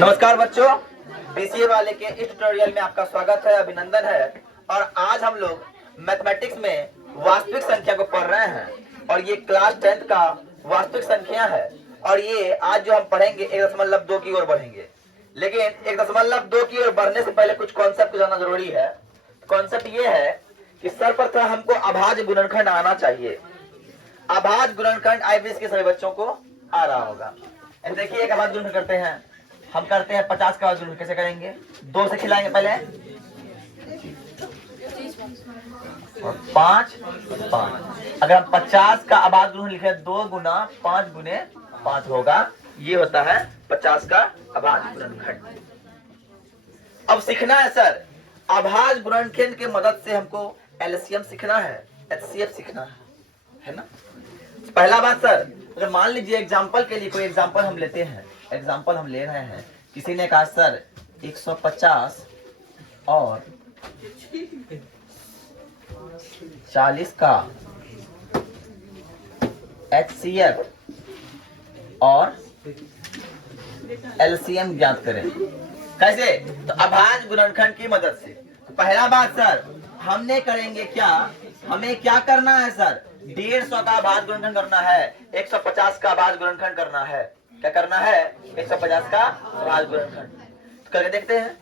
नमस्कार बच्चों, बीसीए वाले के इस ट्यूटोरियल में आपका स्वागत है, अभिनंदन है। और आज हम लोग मैथमेटिक्स में वास्तविक संख्या को पढ़ रहे हैं और ये क्लास 10 का वास्तविक संख्या है। और ये आज जो हम पढ़ेंगे 1.2 की ओर बढ़ेंगे, लेकिन 1.2 की ओर बढ़ने से पहले कुछ कॉन्सेप्ट जानना जरूरी है। कॉन्सेप्ट ये है कि सर्वप्रथम हमको अभाज्य गुणनखंड आना चाहिए। अभाज्य गुणनखंड आई विश के सभी बच्चों को आ रहा होगा। देखिए एक अभाज्य गुणनखंड करते हैं, हम करते हैं 50 का अभाज्य गुणनखंड। कैसे करेंगे? 2 से खिलाएंगे पहले और 5 5। अगर हम 50 का अभाज्य गुणनखंड लिखे 2 गुना 5 गुने 5 होगा। ये होता है 50 का अभाज्य गुणनखंड। अब सीखना है सर, अभाज्य गुणनखंड की मदद से हमको एलसीएम सीखना है, एचसीएफ सीखना है ना। पहला बात सर, अगर मान लीजिए एग्जाम्पल के लिए कोई एग्जाम्पल हम लेते हैं, एग्जाम्पल हम ले रहे हैं, किसी ने कहा सर 150 और 40 का एचसीएफ और एलसीएम ज्ञात करें। कैसे? तो अभाज्य गुणनखंड की मदद से। पहला बात सर, हमने करेंगे क्या, हमें क्या करना है सर, 150 का अभाज्य गुणनखंड करना है, 150 का अभाज्य गुणनखंड करना है। क्या करना है? 150 का अभाज्य गुणनखंड। तो करके देखते हैं।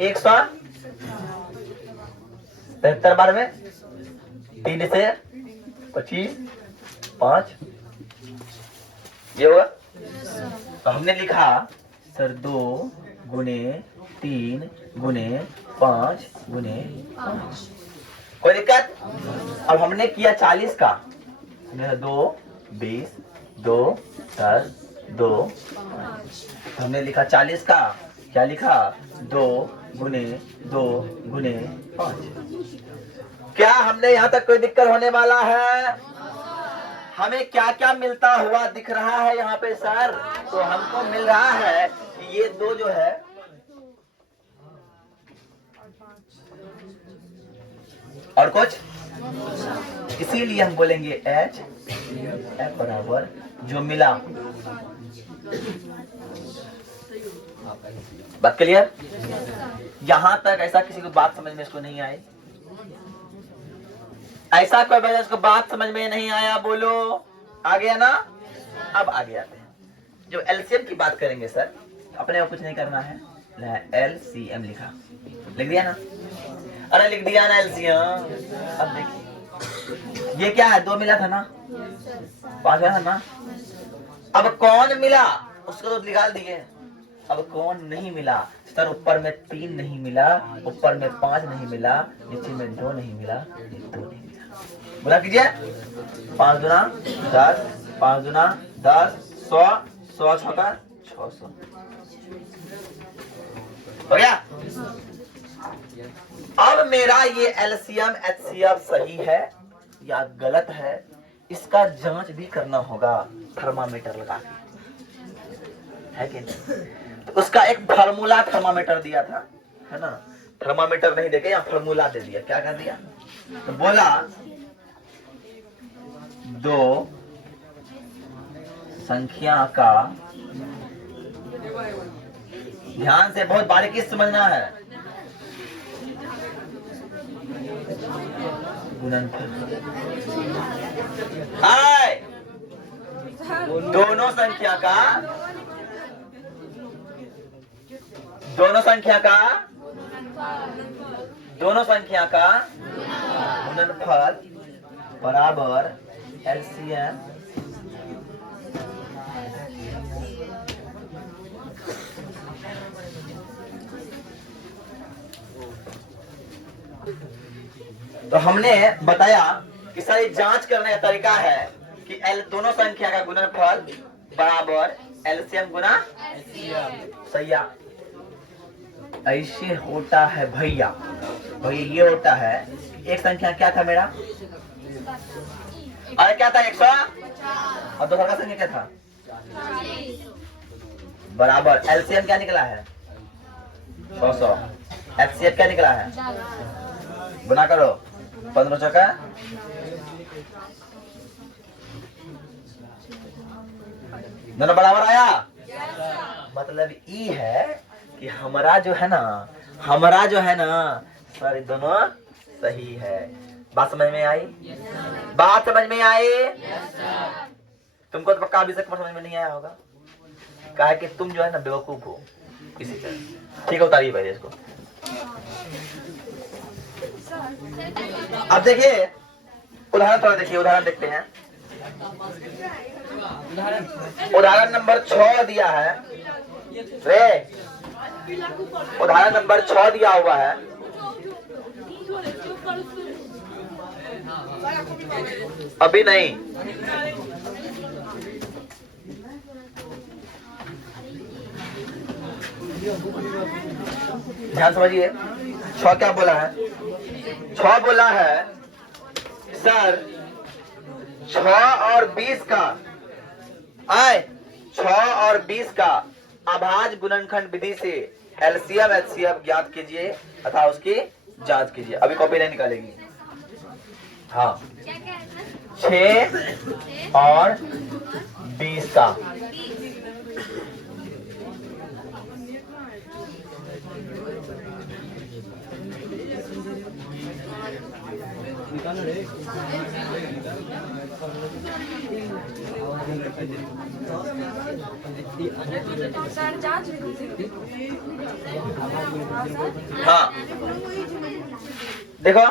173 बार में 3 से 25 5 ये होगा। तो हमने लिखा सर 2 गुने 3 गुने 5 गुने 5। कोई दिक्कत? अब हमने किया 40 का, 2 20 2 10 2 5। हमने लिखा 40 का, क्या लिखा? 2 गुने 2 गुने 5। क्या हमने यहाँ तक कोई दिक्कत होने वाला है? हमें क्या क्या मिलता हुआ दिख रहा है यहाँ पे सर? तो हमको मिल रहा है कि ये 2 जो है और कुछ, इसीलिए हम बोलेंगे एच एफ बराबर जो मिला। बात क्लियर? यहां तक ऐसा किसी को बात समझ में इसको नहीं आई? ऐसा कोई वजह इसको बात समझ में नहीं आया? बोलो। आ गया ना? अब आगे आते हैं, जो एलसीएम की बात करेंगे सर, अपने को कुछ नहीं करना है। एलसीएम लिखा, लिख दिया ना? अरे लिख दिया ना एलसीएम। अब देखिए ये क्या है, 2 मिला था ना, 5 था ना। अब कौन मिला उसको तो निकाल दिए। अब कौन नहीं मिला सर? ऊपर में 3 नहीं मिला, ऊपर में 5 नहीं मिला, नीचे में 2 नहीं मिला, 2 नहीं मिला। बोला कीजिए। 5 दूना 10, 5 दूना 10, 100, 100 छक्का 600 हो गया। अब मेरा ये एलसीएम एचसीएफ सही है या गलत है, इसका जांच भी करना होगा थर्मामीटर लगा के, है कि नहीं? तो उसका एक फार्मूला थर्मामीटर दिया था, है ना। थर्मामीटर नहीं देके यहाँ फार्मूला दे दिया। क्या कर दिया? तो बोला 2 संख्या का, ध्यान से बहुत बारीकी से समझना है, गुणनफल। हाय, दोनों संख्या का गुणनफल बराबर एलसीएम तो हमने बताया कि सर जांच करने का तरीका है कि दोनों संख्या का गुणनफल बराबर एलसीएम गुना सैया। ऐसे होता है भैया, ये होता है। एक संख्या क्या था मेरा? अरे क्या था? 100 और दूसरा का संख्या क्या था? बराबर एलसीएम क्या निकला है? 600। एचसीएफ क्या निकला है? गुना करो 15 चौका दोनों बराबर आया। मतलब ई है कि हमारा जो है ना सर ये दोनों सही है। बात समझ में आई? बात समझ में आई? तुमको तो पक्का अभी तक समझ में नहीं आया होगा, कहा कि तुम जो है ना बेवकूफ हो किसी तरह। ठीक है, उतारिए पहले इसको। अब देखिए उदाहरण, थोड़ा देखिए उदाहरण देखते हैं। उदाहरण नंबर 6 दिया है रे, उदाहरण नंबर 6 दिया हुआ है। अभी नहीं, ध्यान समझिए। 6 क्या बोला है? 6 बोला है सर 6 और 20 का 6 और 20 का अभाज्य गुणनखंड विधि से एलसीएम एचसीएफ ज्ञात कीजिए तथा उसकी जांच कीजिए। अभी कॉपी नहीं निकालेगी। हाँ, 6 और 20 का हाँ देखो,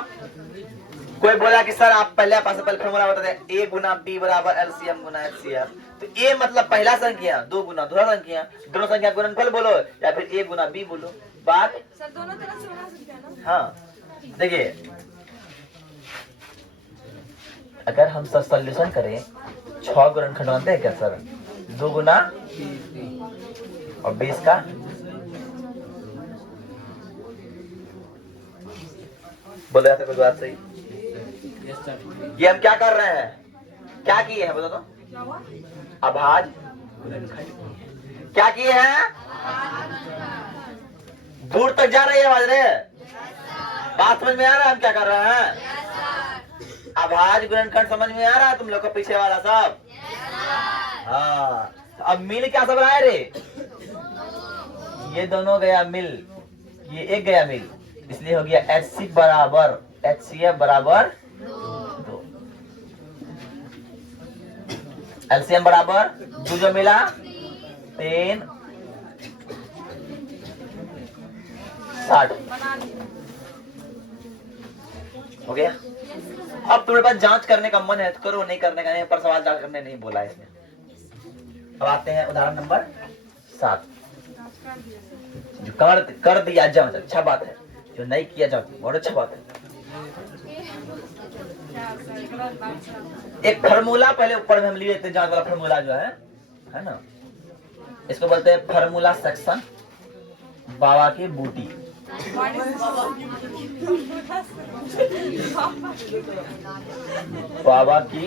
कोई बोला कि सर आप पहले फॉर्मूला बता दें, ए गुना बी बराबर एलसीएम गुना एचसीएफ। तो ए मतलब पहला संख्या, 2 गुना दूसरा संख्या, दोनों संख्या गुणनफल बोलो या फिर ए गुना बी बोलो। बात सर दोनों तरह से बना सकते हैं ना? हाँ देखिए, अगर हम सब सॉल्यूशन करें 6 गुणनखंड बनते हैं क्या सर? 2 गुना और 20 का बोलो यार, कोई बात सही। ये हम क्या कर रहे हैं, क्या किए हैं बोलो तो? अभाज्य गुणनखंड क्या किए हैं? दूर तक जा रही है आवाज रे? बात समझ में आ रहा है हम क्या कर रहे हैं? अभाज्य गुणनखंड समझ में आ रहा है तुम लोग को पीछे वाला सब? हाँ, अब मिल क्या सब रहा है रे? ये दोनों गया मिल, ये एक गया मिल, इसलिए हो गया HC बराबर HCF बराबर 2। LCM बराबर 2 जो मिला 3 60 हो गया। अब तुम्हारे पास जांच करने का मन है तो करो, नहीं करने का नहीं, पर सवाल जांच करने नहीं बोला इसमें। अब आते हैं उदाहरण नंबर 7। जो कर दिया जांच, अच्छा बात है। जो नहीं किया जांच, बहुत अच्छा बात है। एक फार्मूला पहले ऊपर में हम लिए थे, जांच वाला फार्मूला जो है ना, इसको बोलते हैं फार्मूला सेक्शन बाबा की बूटी। बाबा की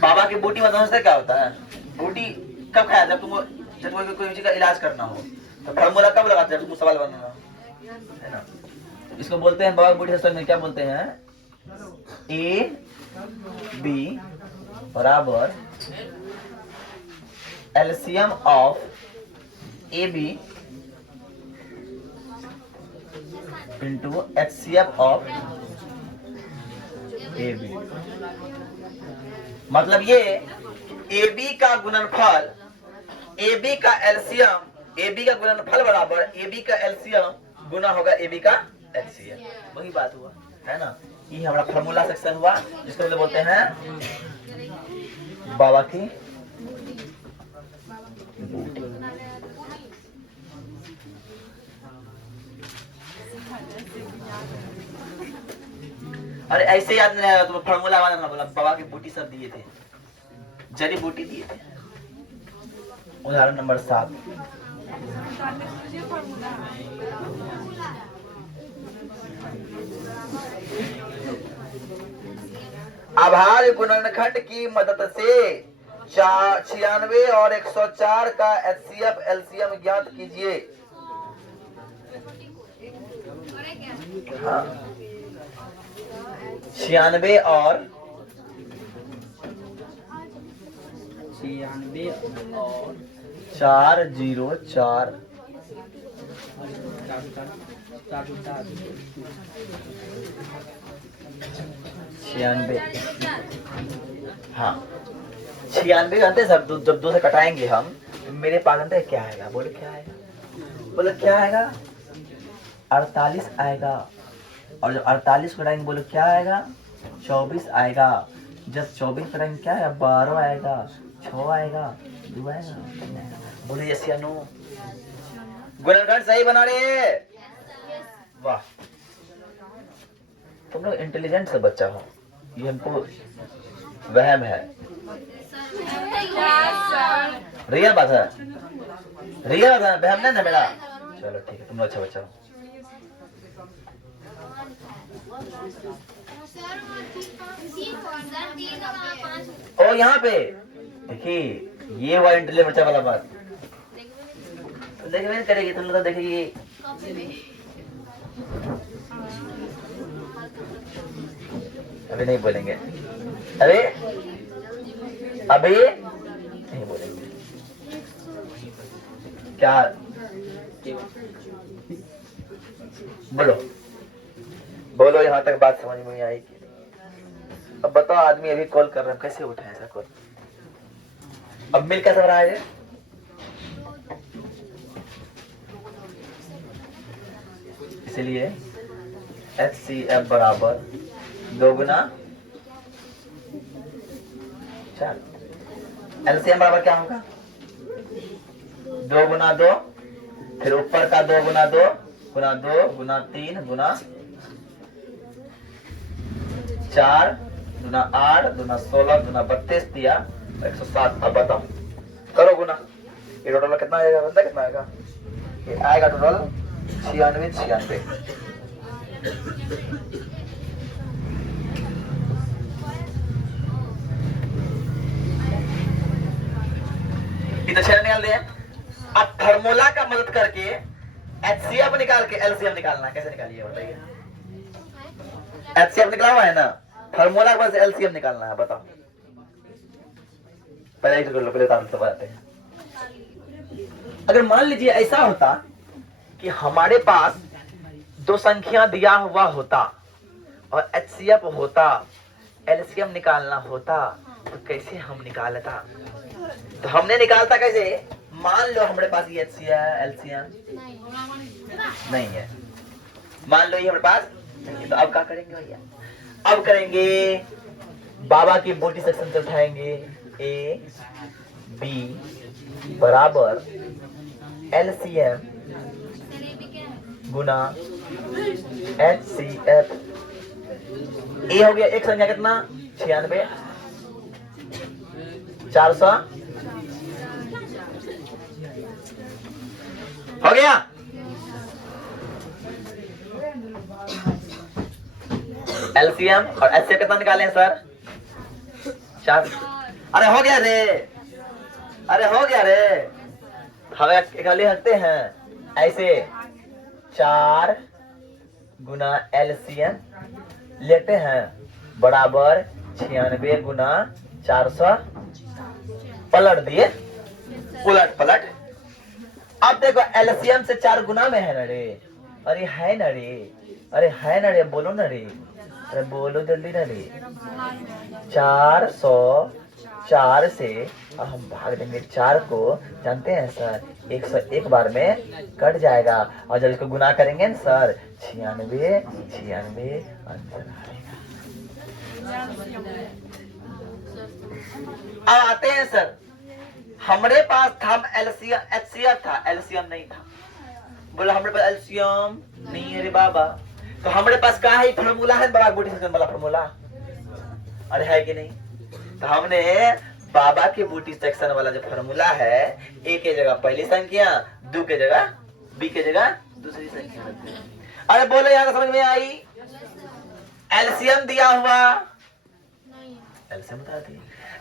बाबा की बूटी मतलब समझते क्या होता है? बूटी कब खाया? जब तुमको कोई चीज का इलाज करना हो तो फार्मूला कब लगाते हैं? तुमको सवाल बनाना है ना। इसको बोलते हैं बाबा की बूटी। असल में क्या बोलते हैं? ए बी बराबर LCM of A B into HCF of A B. मतलब ये ए बी का गुणनफल, ए बी का एलसीएम, ए बी का गुणनफल बराबर ए बी का एलसीएम गुना होगा ए बी का एचसीएफ। वही बात हुआ है ना। ये हमारा फार्मूला सेक्शन हुआ, जिसको बोलते हैं बाबा की बूटी। अरे ऐसे याद नहीं आया तो फार्मूला वाला ना बोला, बाबा की बूटी सब दिए थे, जड़ी बूटी दिए थे। उदाहरण नंबर 7। अभाज्य गुणनखंड की मदद से 96 और 104 का एचसीएफ एलसीएम ज्ञात कीजिए। हाँ, 96 और 96 और 404 96। हाँ 96 जानते हैं सब। जब 2 से कटाएंगे हम, मेरे पास जानते हैं क्या आएगा? बोलो क्या आएगा? बोलो क्या आएगा? 48 आएगा। और जब 48 को कटाएंगे बोलो क्या आएगा? 24 आएगा। जब 24 कटाएंगे क्या आएगा? 12 आएगा, 6 आएगा, 2 आएगा, 3 आएगा। बोलो यस या नो? गुणनखंड सही बना रहे? वाह, तुम लोग इंटेलिजेंट से बच्चा हो, ये हमको वहम है। रियल बात है, रियल बात है, वहम नहीं है मेरा। चलो ठीक है, तुम लोग अच्छा बच्चा हो। और यहाँ पे देखिए, ये हुआ इंटेलिजेंट बच्चा वाला बात। तो देखिए नहीं करेगी, तुम लोग तो देखेगी। अभी नहीं बोलेंगे, अरे अभी नहीं बोलेंगे। क्या बोलो बोलो, यहाँ तक बात समझ में आई कि नहीं? अब बताओ, आदमी अभी कॉल कर रहे हैं, कैसे उठाए ऐसा कॉल? अब मिल कैसे रहा है? इसलिए HCF बराबर 2 गुना 4। LCM बराबर क्या होगा? 2 गुना 2, फिर ऊपर का 2 गुना 2 गुना 2 गुना 3 गुना 4 गुना 8 गुना 16 गुना 32 दिया 107। अब बताओ, करो गुना। ये टोटल कितना आएगा? बता कितना आएगा? ये आएगा टोटल 96। इधर 6 निकाल दिए। अब फार्मूला का मदद करके HCF निकाल के LCM निकालना, कैसे निकालिए बताइए? HCF निकला हुआ है ना, फार्मूला के बाद से LCM निकालना है। बताओ, पहले कर लो, पहले तो बताते हैं। अगर मान लीजिए ऐसा होता कि हमारे पास 2 संख्या दिया हुआ होता और HCF होता, LCM निकालना होता, तो कैसे हम निकालता? तो हमने निकालता कैसे? मान लो हमारे पास ये HCF LCM नहीं है, मान लो ये हमारे पास नहीं है, तो अब क्या करेंगे भैया? अब करेंगे बाबा की बोटी सेक्शन से उठाएंगे। A B बराबर LCM गुना HCF। ए हो गया एक संख्या कितना? 96, 400 हो गया। LCM और HCF कितना निकाले हैं सर? 4। अरे हो गया रे, अरे हो गया रे। हम इकट्ठे हटते हैं ऐसे, 4 गुना LCM लेते हैं बराबर 96 गुना 400, पलट दिए, उलट पलट। अब देखो LCM से 4 गुना में है ना रे? अरे है ना रे, अरे है ना रे, बोलो ना रे, अरे बोलो जल्दी ना रे। 404 से हम भाग देंगे 4 को, जानते हैं सर 101 बार में कट जाएगा, और जब इसको गुना करेंगे ना सर 96 आंसर आएगा। अब आते हैं सर, हमारे पास था LCM HCF था, LCM नहीं था। बोला हमारे पास LCM नहीं है रे बाबा, तो हमारे पास क्या है? फॉर्मूला है बाबा बूटी सेक्शन वाला फॉर्मूला, अरे है कि नहीं? तो हमने बाबा के बूटी सेक्शन वाला जो फॉर्मूला है, ए के जगह पहली संख्या, 2 के जगह बी के जगह दूसरी संख्या। अरे बोलो यहाँ समझ में आई? LCM दिया हुआ, LCM बता दिए।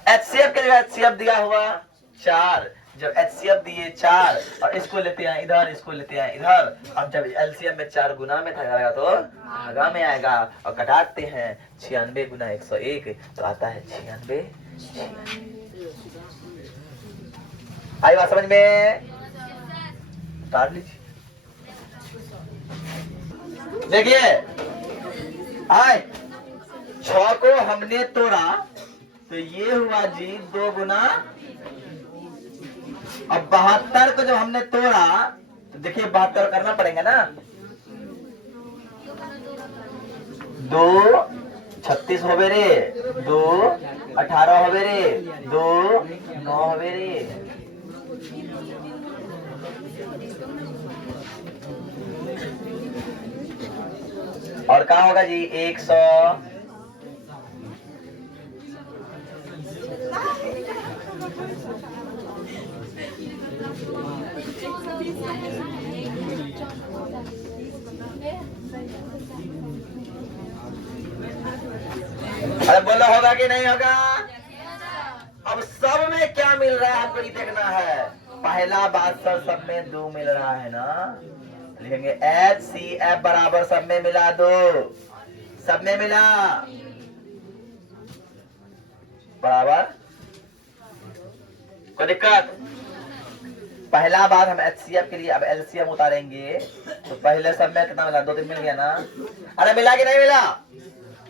HCF के जगह HCF दिया हुआ 4, जब HCF दिए 4 और इसको लेते हैं इधर, इसको लेते हैं इधर। अब जब LCM में 4 गुना में था तो भागा में आएगा, और कटाते हैं 96 गुना 101 तो आता है 96। आई बात समझ में? उतार लीजिए। देखिए आए 6 को हमने तोड़ा तो ये हुआ जी 2 गुना। अब 72 को जब हमने तोड़ा तो देखिए 72 करना पड़ेगा ना। 2 36 होवे रे, 2 18 होवे रे, 2 9 होवे रे। और कहा होगा जी 100। अरे बोलो होगा कि नहीं होगा? अब सब में क्या मिल रहा है हमको ये देखना है। पहला बात सर सब में 2 मिल रहा है ना, लिखेंगे HCF बराबर सब में मिला 2, सब में मिला बराबर। कोई दिक्कत? पहला बात हम HCF के लिए अब LCM उतारेंगे तो पहले सब में कितना मिला? 2 3 मिल गया ना। अरे मिला कि नहीं मिला?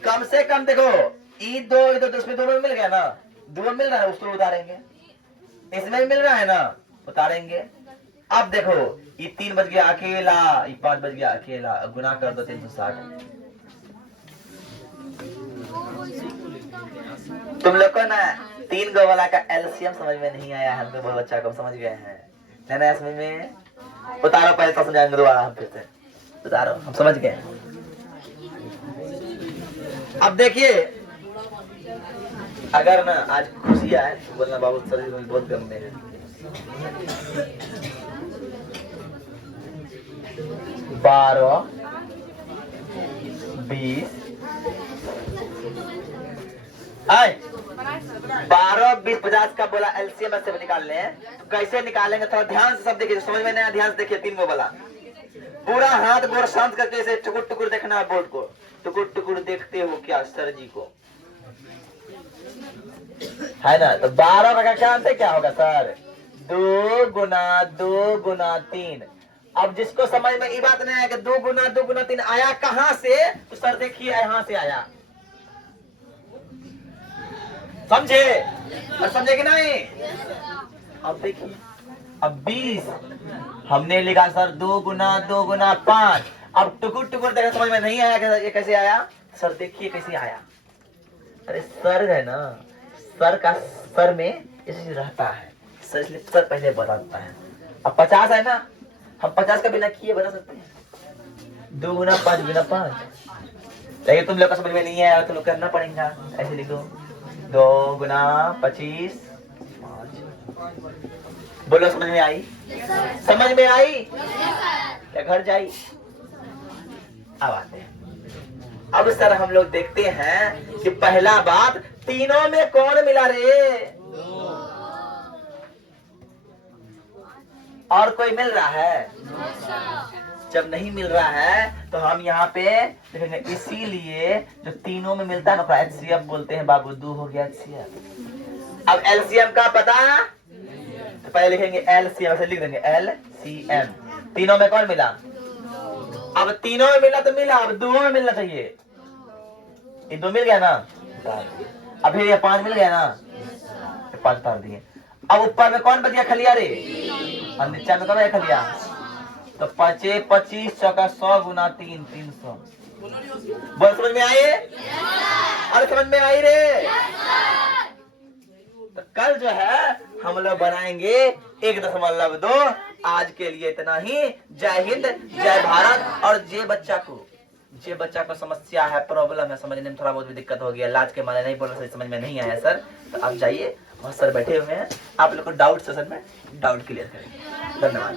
कम से कम देखो E2 इसमें 2 में मिल गया ना, 2 में मिल रहा है उसको उतारेंगे, इसमें भी मिल रहा है ना उतारेंगे। अब देखो ये 3 बज गया अकेला, ये 5 बज गया अकेला, गुना कर दो 360। तुम लोग को ना 3 गो वाला का एलसीएम समझ में नहीं आया, हम तो बहुत बच्चा को समझ गए हैं ना समझ में। उतारो पहले तो समझाएंगे दोबारा हम फिर से, उतारो हम समझ गए। अब देखिए अगर ना आज खुशी आए तो बोलना बाबू शरीर में बहुत गंदे हैं। 12 20 आए 12 20 50 का बोला एलसीएम से निकालने हैं तो कैसे निकालेंगे? थोड़ा ध्यान से सब देखिए, समझ में नहीं आया ध्यान से देखिए। 3 गो बोला पूरा हाथ गोर शांत करके ऐसे टुकुर टुकुर देखना है बोर्ड को, टुकुर टुकुर देखते हो क्या सर जी को, है ना? तो 12 का क्या आंसर क्या होगा सर? 2 गुना 3। अब जिसको समझ में ये बात नहीं आया कि 2 गुना 3 आया कहां से, तो सर देखिए यहां से आया। समझे? और समझे कि नहीं? अब देखिए अब 20 हमने लिखा सर 2 गुना 5। अब टुकुर टुकुर देखा समझ में नहीं आया कि ये कैसे आया। सर देखिए कैसे आया। अरे सर है ना, सर का सर में ऐसे रहता है सर, इसलिए सर पहले बताता है। अब 50 है ना, हम 50 का बिना किए बता सकते हैं 2 गुना 5 गुना 5। लेकिन तुम लोग का समझ में नहीं आया तो लोग करना पड़ेगा। ऐसे लिखो 2 गुना 25 5। बोलो समझ में आई? समझ में आई? क्या घर जाई? अब आते हैं। अब सर हम लोग देखते हैं कि पहला बात तीनों में कौन मिला रे? और कोई मिल रहा है? जब नहीं मिल रहा है तो हम यहाँ पे देखेंगे, इसीलिए जो तीनों में मिलता है ना एचसीएफ बोलते हैं बाबू। 2 हो गया एचसीएफ। अब एलसीएम का पता तो पहले लिखेंगे एलसीएम, ऐसे लिख देंगे एलसीएम। तीनों में कौन मिला? अब तीनों में मिला तो मिला, अब 2 में मिलना चाहिए। ये 2 मिल गया ना, अब फिर ये 5 मिल गया ना, 5 उतार दिए। अब ऊपर में कौन बच गया खलिया रे, और नीचे में कौन है खलिया? तो 5 25 चौका 100 गुना 3 300। बोल समझ में आई? अरे समझ में आई रे? तो कल जो है हम लोग बनाएंगे 1.2। आज के लिए इतना ही। जय हिंद, जय भारत। और जे बच्चा को समस्या है, प्रॉब्लम है, समझने में थोड़ा बहुत भी दिक्कत हो गया, लाज के मारे नहीं बोल रहे, समझ में नहीं आया सर, तो आप जाइए, बहुत सर बैठे हुए हैं, आप लोग को डाउट सेशन में डाउट क्लियर करेंगे। धन्यवाद।